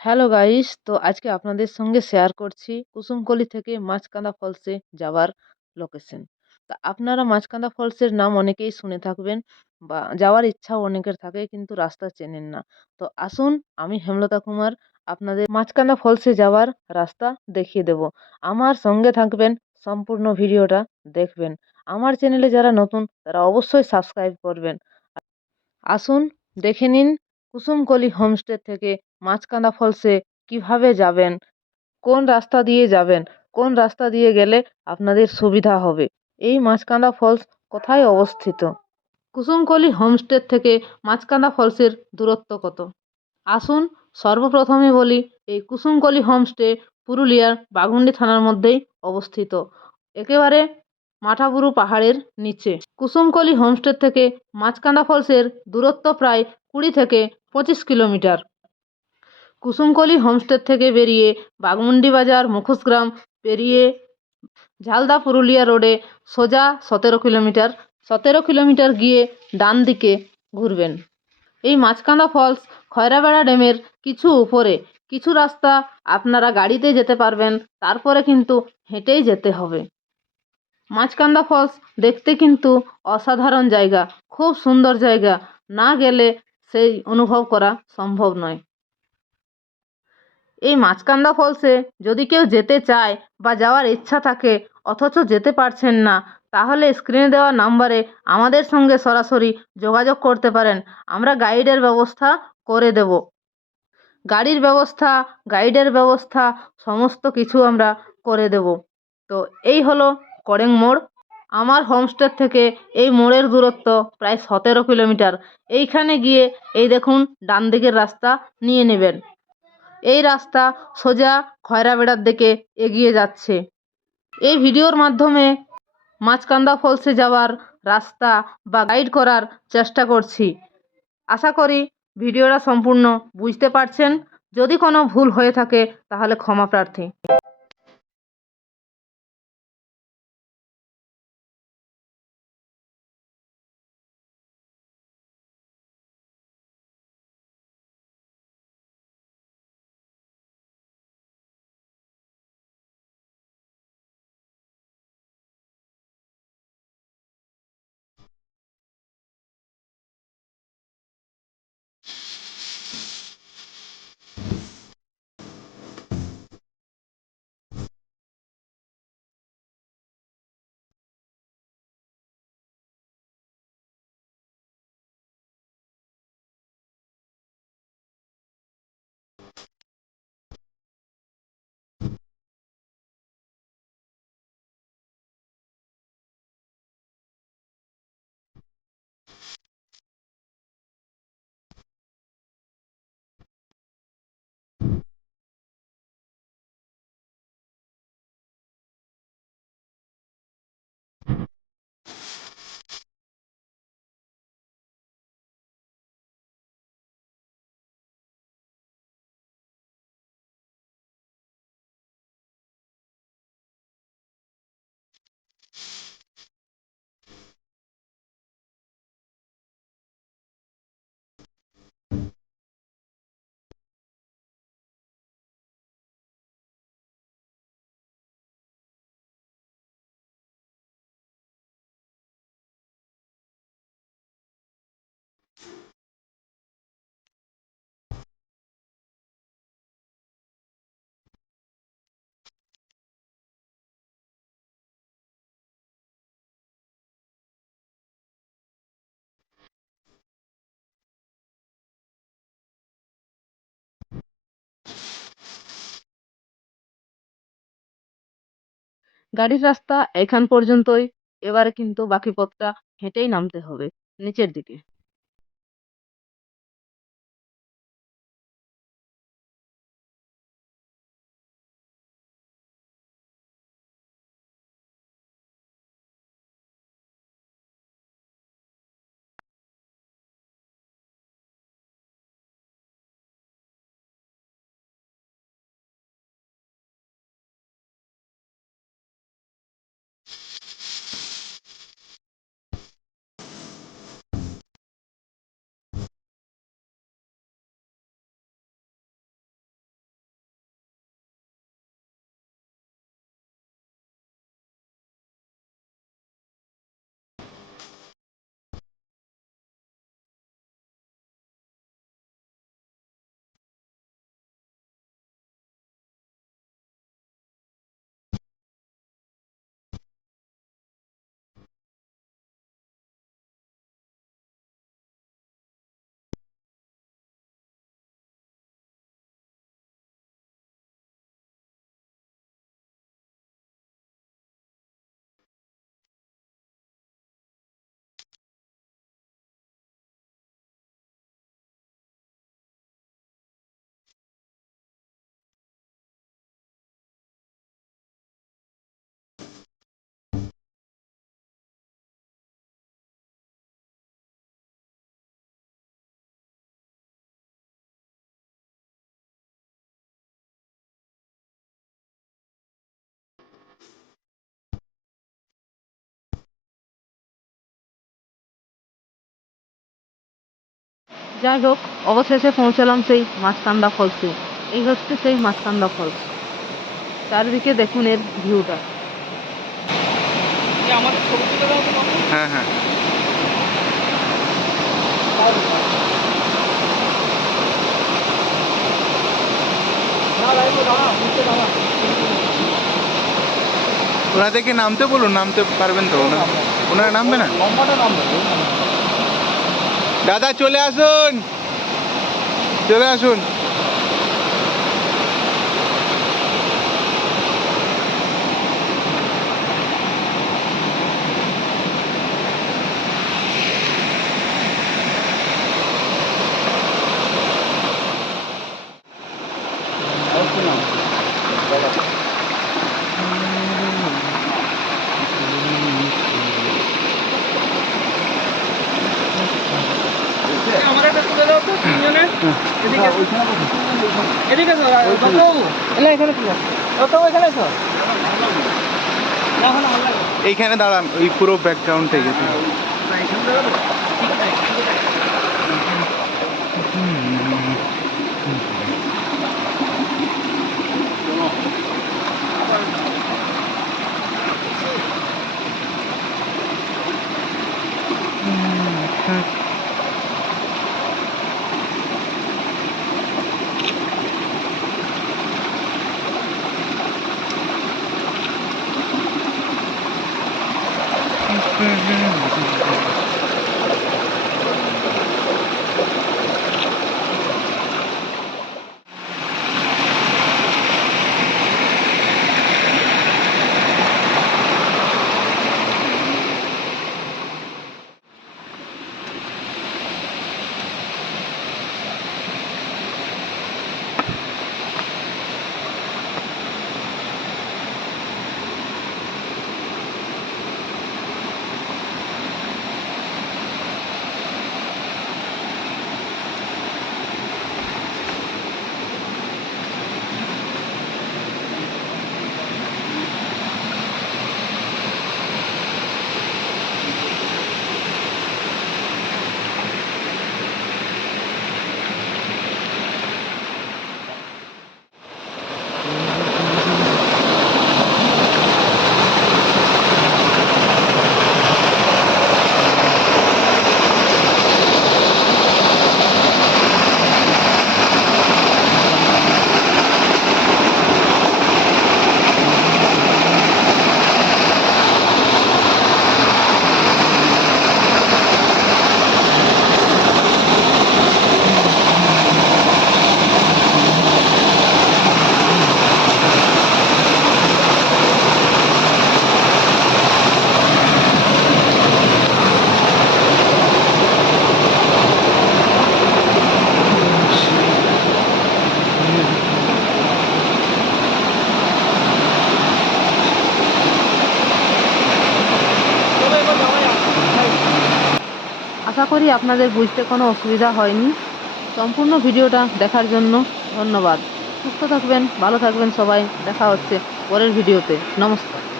Hello guys, তো আজকে আপনাদের সঙ্গে শেয়ার করছি কুসুমকলি থেকে মাছকাঁদা ফলসে যাওয়ার লোকেশন। তা আপনারা মাছকাঁদা ফলসের নাম অনেকেই শুনে থাকবেন বা যাওয়ার ইচ্ছাও অনেকের থাকে, কিন্তু রাস্তা চেনেন না। তো আসুন, আমি হেমলতা কুমার আপনাদের মাছকাঁদা ফলসে যাওয়ার রাস্তা দেখিয়ে দেব। আমার সঙ্গে থাকবেন, সম্পূর্ণ ভিডিওটা দেখবেন। আমার চ্যানেলে যারা নতুন তারা অবশ্যই সাবস্ক্রাইব করবেন। আসুন দেখে নিন কুসুমকলি হোমস্টে থেকে মাছকাঁদা ফলসে কিভাবে যাবেন, কোন রাস্তা দিয়ে যাবেন, কোন রাস্তা দিয়ে গেলে আপনাদের সুবিধা হবে, এই মাছকাঁদা ফলস কোথায় অবস্থিত, কুসুমকলি হোমস্টে থেকে মাছকাঁদা ফলসের দূরত্ব কত। আসুন সর্বপ্রথমে বলি, এই কুসুমকলি হোমস্টে পুরুলিয়ার বাঘমুন্ডি থানার মধ্যেই অবস্থিত, একেবারে মাঠাবুরু পাহাড়ের নিচে। কুসুমকলি হোমস্টে থেকে মাছকাঁদা ফলসের দূরত্ব প্রায় 20 থেকে 25 কিলোমিটার। কুসুমকলি হোমস্টে থেকে বেরিয়ে বাঘমুন্ডি বাজার, মুখোশগ্রাম পেরিয়ে ঝালদা পুরুলিয়া রোডে সোজা 17 কিলোমিটার। 17 কিলোমিটার গিয়ে ডান দিকে ঘুরবেন। এই মাছকাঁদা ফলস খয়রাবেড়া ড্যামের কিছু উপরে। কিছু রাস্তা আপনারা গাড়িতে যেতে পারবেন, তারপরে কিন্তু হেঁটেই যেতে হবে। মাছকাঁদা ফলস দেখতে কিন্তু অসাধারণ জায়গা, খুব সুন্দর জায়গা, না গেলে সেই অনুভব করা সম্ভব নয়। এই মাছকাঁদা ফলসে যদি কেউ যেতে চায় বা যাওয়ার ইচ্ছা থাকে অথচ যেতে পারছেন না, তাহলে স্ক্রিনে দেওয়া নাম্বারে আমাদের সঙ্গে সরাসরি যোগাযোগ করতে পারেন। আমরা গাইডের ব্যবস্থা করে দেব। গাড়ির ব্যবস্থা, গাইডের ব্যবস্থা, সমস্ত কিছু আমরা করে দেব। তো এই হলো করেং মোড়। আমার হোমস্টে থেকে এই মোড়ের দূরত্ব প্রায় 17 কিলোমিটার। এইখানে গিয়ে এই দেখুন ডান দিকের রাস্তা নিয়ে নেবেন। এই রাস্তা সোজা খয়রাবেড়ার দিকে এগিয়ে যাচ্ছে। এই ভিডিওর মাধ্যমে মাছকাঁদা ফলসে যাওয়ার রাস্তা বা গাইড করার চেষ্টা করছি। আশা করি ভিডিওটা সম্পূর্ণ বুঝতে পারছেন। যদি কোনো ভুল হয়ে থাকে তাহলে ক্ষমা প্রার্থী। গাড়ির রাস্তা এখান পর্যন্তই। এবারে কিন্তু বাকি পথটা হেঁটেই নামতে হবে নিচের দিকে। যাই হোক, অবশেষে পৌঁছালাম সেই মাছকান্দা ফলসে। এই হচ্ছে সেই মাছকান্দা ফলস। চারিদিকে দেখুন এর ভিউটা। হ্যাঁ হ্যাঁ। ওনাদেরকে নামতে বলুন, নামতে পারবেন তো? ওনারা নামবে না? দাদা চলে আসুন, চলে আসুন। এইখানে দাঁড়ান, ওই পুরো ব্যাকগ্রাউন্ড থেকে। আশা করি আপনাদের বুঝতে কোনো অসুবিধা হয়নি। সম্পূর্ণ ভিডিওটা দেখার জন্য ধন্যবাদ। সুস্থ থাকবেন, ভালো থাকবেন সবাই। দেখা হচ্ছে পরের ভিডিওতে। নমস্কার।